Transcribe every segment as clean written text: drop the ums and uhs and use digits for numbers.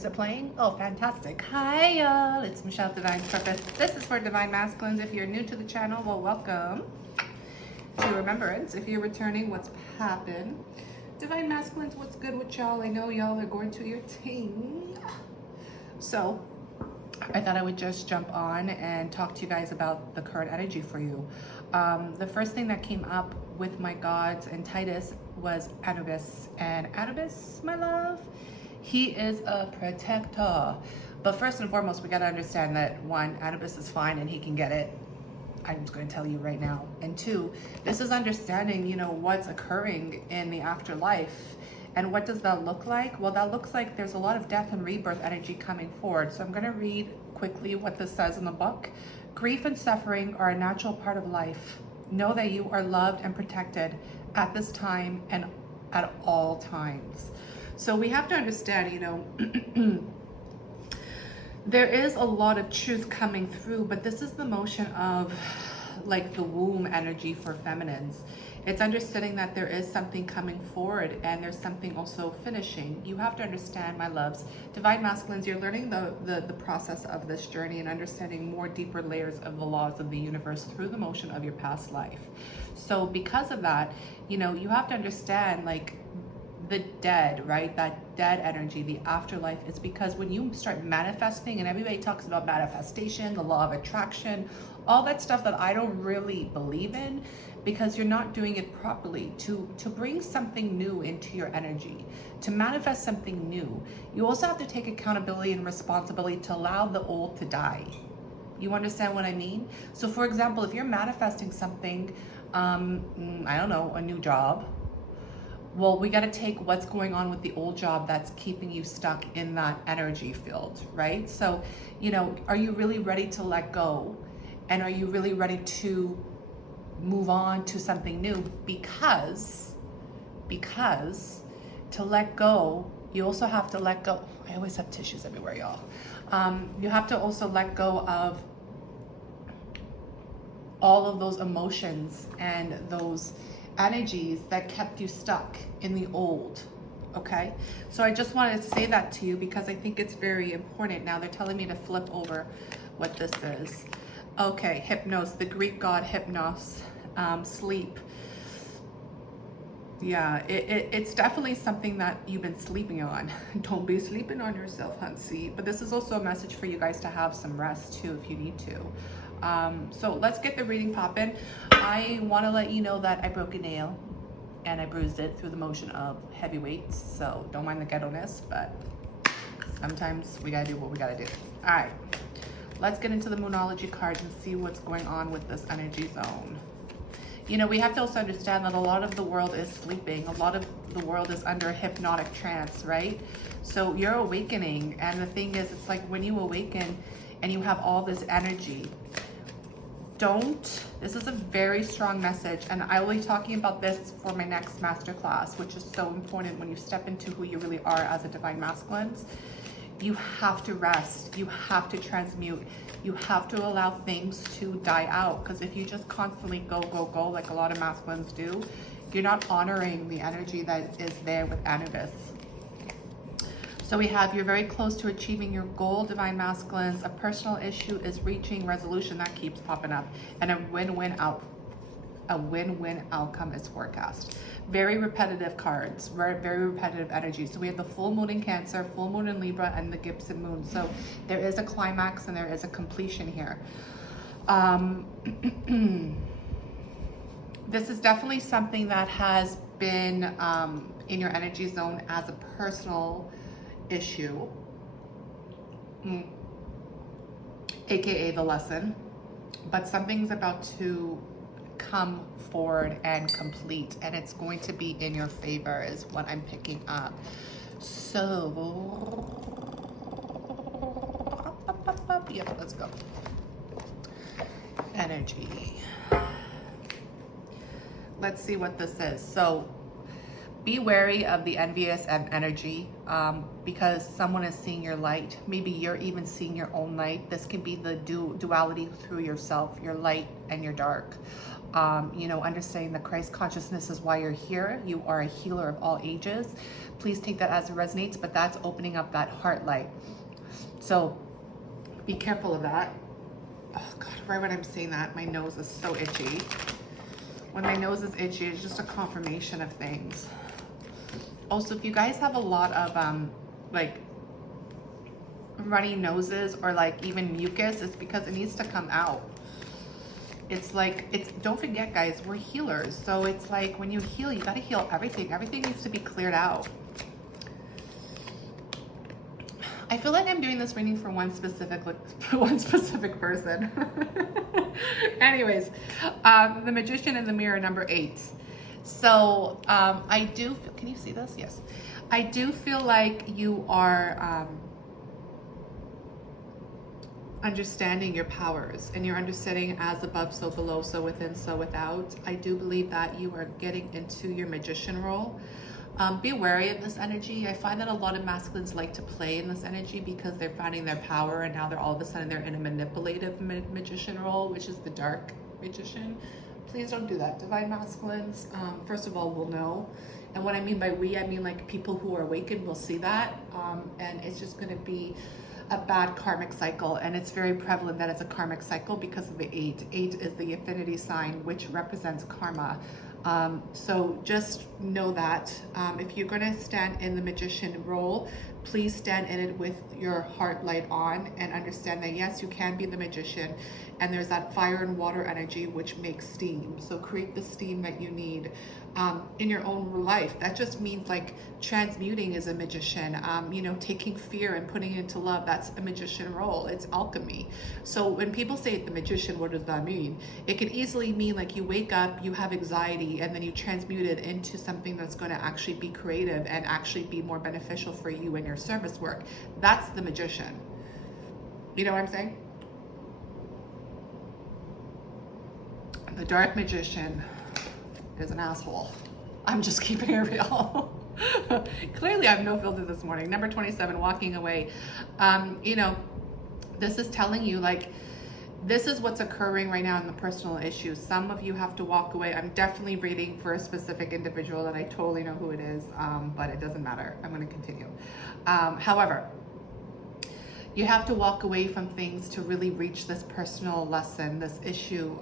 Is it playing? Oh, fantastic. Hi, y'all. It's Michelle Divine Purpose. This is for Divine Masculines. If you're new to the channel, well, welcome to Remembrance. If you're returning, what's poppin'? Divine Masculines, what's good with y'all? I know y'all are going to your ting. So, I thought I would just jump on and talk to you guys about the current energy for you. The first thing that came up with my gods and Titus was Anubis. And Anubis, my love, he is a protector. But first and foremost, we got to understand that one, Anubis is fine and he can get it. I'm just going to tell you right now. And two, this is understanding, you know, what's occurring in the afterlife. And what does that look like? Well, that looks like there's a lot of death and rebirth energy coming forward. So I'm going to read quickly what this says in the book. Grief and suffering are a natural part of life. Know that you are loved and protected at this time and at all times. So we have to understand, you know, there is a lot of truth coming through, but this is the motion of like the womb energy for feminines. It's understanding that there is something coming forward and there's something also finishing. You have to understand, my loves, Divine Masculines, you're learning the process of this journey and understanding more deeper layers of the laws of the universe through the motion of your past life. So because of that, you know, you have to understand like the dead, right? That dead energy, the afterlife, is because when you start manifesting, and everybody talks about manifestation, the law of attraction, all that stuff that I don't really believe in, because you're not doing it properly. To bring something new into your energy, to manifest something new, you also have to take accountability and responsibility to allow the old to die. You understand what I mean? So for example, if you're manifesting something, I don't know, a new job, well, we got to take what's going on with the old job that's keeping you stuck in that energy field, right? So, you know, are you really ready to let go? And are you really ready to move on to something new? Because to let go, you also have to let go. I always have tissues everywhere, y'all. You have to also let go of all of those emotions and those energies that kept you stuck in the old. Okay, so I just wanted to say that to you because I think it's very important. Now they're telling me to flip over what this is. Okay, Hypnos, the Greek god Hypnos, sleep. Yeah, it's definitely something that you've been sleeping on. Don't be sleeping on yourself, Huntsy. But this is also a message for you guys to have some rest too if you need to. So let's get the reading popping. I want to let you know that I broke a nail and I bruised it through the motion of heavy weights. So don't mind the ghetto-ness, but sometimes we gotta do what we gotta do. All right, let's get into the Moonology cards and see what's going on with this energy zone. You know, we have to also understand that a lot of the world is sleeping. A lot of the world is under a hypnotic trance, right? So you're awakening. And the thing is, it's like when you awaken and you have all this energy, this is a very strong message. And I will be talking about this for my next masterclass, which is so important when you step into who you really are as a Divine Masculine. You have to rest, you have to transmute, you have to allow things to die out, because if you just constantly go like a lot of masculines do, you're not honoring the energy that is there with Anubis. So we have, you're very close to achieving your goal, Divine Masculines. A personal issue is reaching resolution. That keeps popping up. And a win-win outcome is forecast. Very repetitive cards, very repetitive energy. So we have the full moon in Cancer, full moon in Libra, and the Gibson moon. So there is a climax and there is a completion here. This is definitely something that has been in your energy zone as a personal issue, aka the lesson, but something's about to come forward and complete, and it's going to be in your favor is what I'm picking up. So yeah, let's go. Energy, let's see what this is. So be wary of the envious energy because someone is seeing your light. Maybe you're even seeing your own light. This can be the duality through yourself, your light and your dark. You know, understanding that Christ consciousness is why you're here. You are a healer of all ages. Please take that as it resonates, but that's opening up that heart light. So be careful of that. Oh God, right when I'm saying that, my nose is so itchy. When my nose is itchy, it's just a confirmation of things. Also, if you guys have a lot of like runny noses or like even mucus, it's because it needs to come out. It's like, don't forget guys, we're healers. So it's like when you heal, you gotta heal everything. Everything needs to be cleared out. I feel like I'm doing this reading for one specific person. Anyways, the Magician in the Mirror, number 8. So I do, can you see this? Yes. I do feel like you are understanding your powers, and you're understanding as above, so below, so within, so without. I do believe that you are getting into your magician role. Be wary of this energy. I find that a lot of masculines like to play in this energy because they're finding their power, and now they're all of a sudden they're in a manipulative magician role, which is the dark magician. Please don't do that, divine masculines. First of all, we'll know. And what I mean by we, I mean like people who are awakened will see that. And it's just going to be a bad karmic cycle. And it's very prevalent that it's a karmic cycle because of the 8. 8 is the affinity sign, which represents karma. So just know that if you're going to stand in the magician role, please stand in it with your heart light on and understand that yes, you can be the magician, and there's that fire and water energy which makes steam. So create the steam that you need in your own life. That just means like transmuting is a magician. You know, taking fear and putting it into love, that's a magician role. It's alchemy. So when people say the magician, what does that mean? It could easily mean like you wake up, you have anxiety, and then you transmute it into something that's going to actually be creative and actually be more beneficial for you and your service work. That's the magician. You know what I'm saying? The dark magician is an asshole. I'm just keeping it real. Clearly I have no filter this morning. Number 27, walking away. You know, this is telling you like, this is what's occurring right now in the personal issues. Some of you have to walk away. I'm definitely reading for a specific individual and I totally know who it is, but it doesn't matter. I'm going to continue. However, you have to walk away from things to really reach this personal lesson, this issue,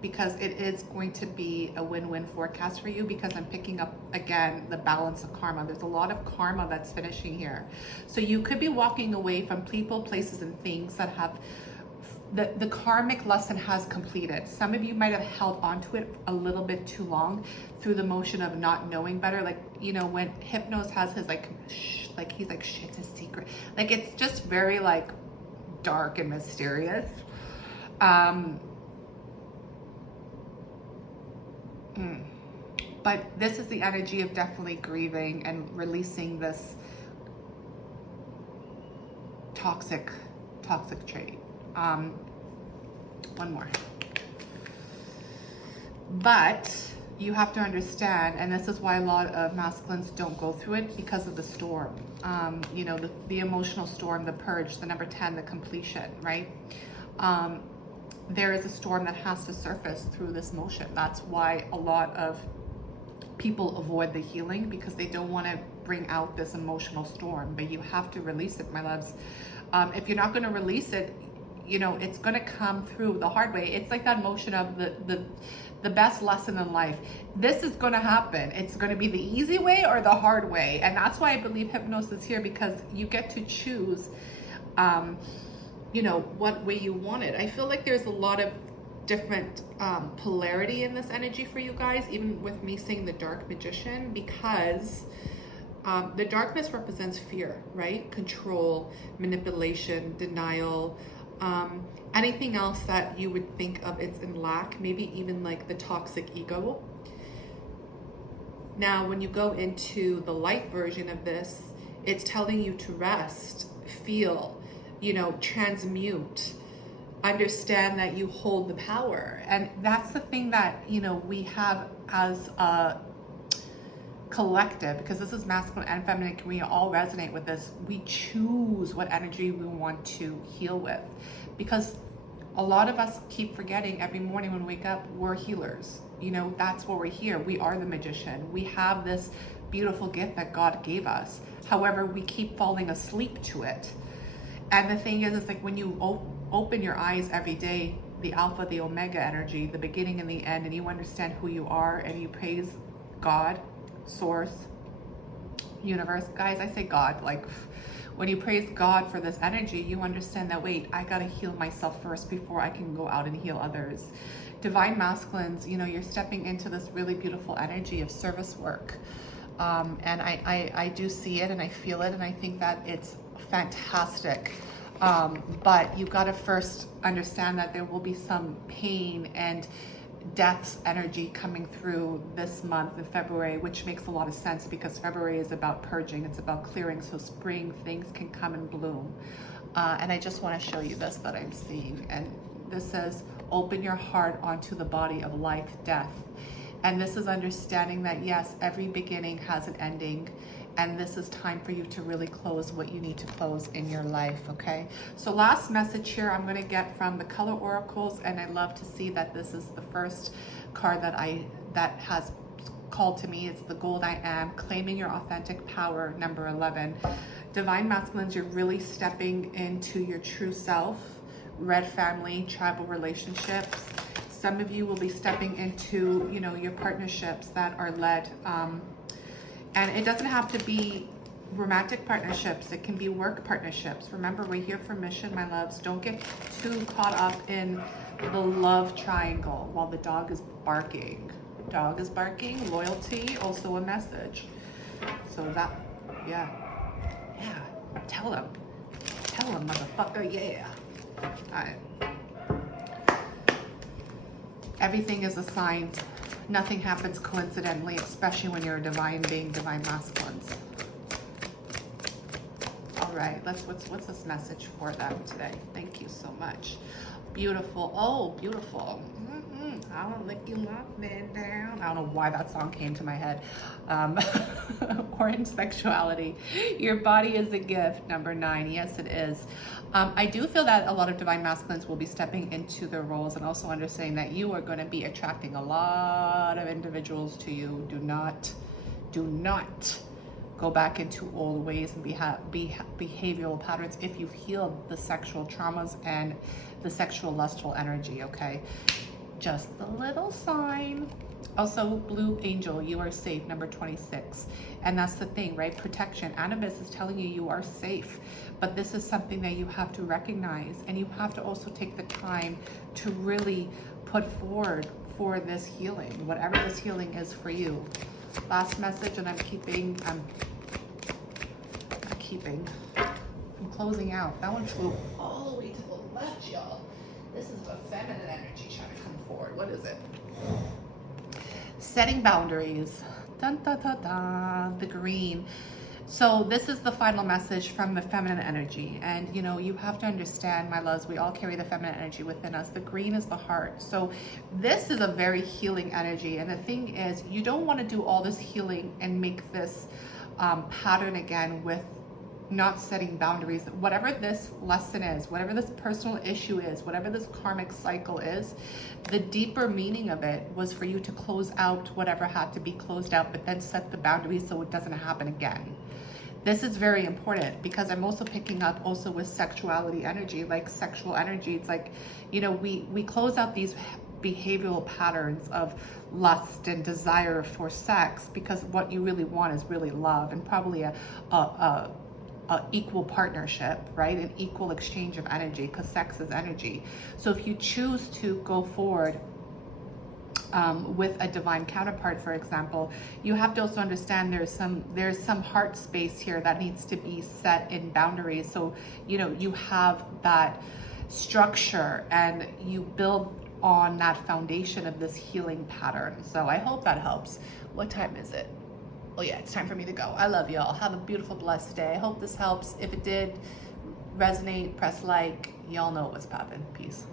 because it is going to be a win-win forecast for you, because I'm picking up, again, the balance of karma. There's a lot of karma that's finishing here. So you could be walking away from people, places, and things that have the karmic lesson has completed. Some of you might have held onto it a little bit too long through the motion of not knowing better. Like, you know, when Hypnos has his like, like he's like, shit's a secret. Like, it's just very like dark and mysterious. But this is the energy of definitely grieving and releasing this toxic trait. One more. But you have to understand, and this is why a lot of masculines don't go through it, because of the storm. You know, the emotional storm, the purge, the number 10, the completion, right? There is a storm that has to surface through this motion. That's why a lot of people avoid the healing, because they don't want to bring out this emotional storm. But you have to release it, my loves. If you're not going to release it, you know, it's going to come through the hard way. It's like that motion of the best lesson in life. This is going to happen. It's going to be the easy way or the hard way. And that's why I believe Hypnos is here, because you get to choose, you know, what way you want it. I feel like there's a lot of different polarity in this energy for you guys, even with me saying the dark magician, because the darkness represents fear, right? Control, manipulation, denial, anything else that you would think of it's in lack, maybe even like the toxic ego. Now, when you go into the light version of this, it's telling you to rest, feel, you know, transmute, understand that you hold the power. And that's the thing that, you know, we have as a collective, because this is masculine and feminine, we all resonate with this. We choose what energy we want to heal with, because A lot of us keep forgetting every morning when we wake up, we're healers. You know, that's why we're here. We are the magician. We have this beautiful gift that God gave us. However, we keep falling asleep to it. And the thing is, it's like when you open your eyes every day, the alpha, the omega energy, the beginning and the end, and you understand who you are and you praise God, source, universe. Guys, I say God, like when you praise God for this energy, you understand that, wait, I gotta heal myself first before I can go out and heal others. Divine masculines, you know, you're stepping into this really beautiful energy of service work. And I do see it and I feel it, and I think that it's fantastic. But you've got to first understand that there will be some pain and death's energy coming through this month in February, which makes a lot of sense because February is about purging, it's about clearing, so spring things can come and bloom. And I just want to show you this that I'm seeing, and this says, open your heart onto the body of life, death. And this is understanding that yes, every beginning has an ending, and this is time for you to really close what you need to close in your life, okay? So last message here I'm gonna get from the color oracles, and I love to see that this is the first card that has called to me. It's the Gold I Am, claiming your authentic power, number 11. Divine masculines, you're really stepping into your true self. Red family, tribal relationships. Some of you will be stepping into, you know, your partnerships that are led. And it doesn't have to be romantic partnerships. It can be work partnerships. Remember, we're here for mission, my loves. Don't get too caught up in the love triangle while the dog is barking. Dog is barking, loyalty, also a message. So that, yeah, tell him, motherfucker, yeah. All right. Everything is a sign. Nothing happens coincidentally, especially when you're a divine being, divine masculines. All right, what's this message for them today? Thank you so much. Beautiful. Oh, beautiful. I don't lick you up, man, down. I don't know why that song came to my head. Orange sexuality. Your body is a gift, number 9. Yes, it is. I do feel that a lot of divine masculines will be stepping into their roles and also understanding that you are going to be attracting a lot of individuals to you. Do not go back into old ways and behavioral patterns if you've healed the sexual traumas and the sexual lustful energy, okay? Just a little sign. Also, Blue Angel, you are safe, number 26. And that's the thing, right? Protection. Anubis is telling you you are safe, but this is something that you have to recognize, and you have to also take the time to really put forward for this healing, whatever this healing is for you. Last message, and I'm closing out. That one flew all the way to the left, y'all. This is the feminine energy trying to come forward. What is it? Setting boundaries. Dun, dun, dun, dun. The green. So this is the final message from the feminine energy. And you know, you have to understand, my loves, we all carry the feminine energy within us. The green is the heart. So this is a very healing energy. And the thing is, you don't want to do all this healing and make this pattern again with not setting boundaries. Whatever this lesson is, whatever this personal issue is, whatever this karmic cycle is, the deeper meaning of it was for you to close out whatever had to be closed out, but then set the boundaries so it doesn't happen again. This is very important because I'm also picking up also with sexuality energy, like sexual energy. It's like, you know, we close out these behavioral patterns of lust and desire for sex because what you really want is really love and probably a equal partnership, right? An equal exchange of energy, because sex is energy. So if you choose to go forward with a divine counterpart, for example, you have to also understand there's some heart space here that needs to be set in boundaries. So, you know, you have that structure and you build on that foundation of this healing pattern. So I hope that helps. What time is it? Oh yeah, it's time for me to go. I love y'all. Have a beautiful, blessed day. I hope this helps. If it did resonate, press like. Y'all know what's poppin'. Peace.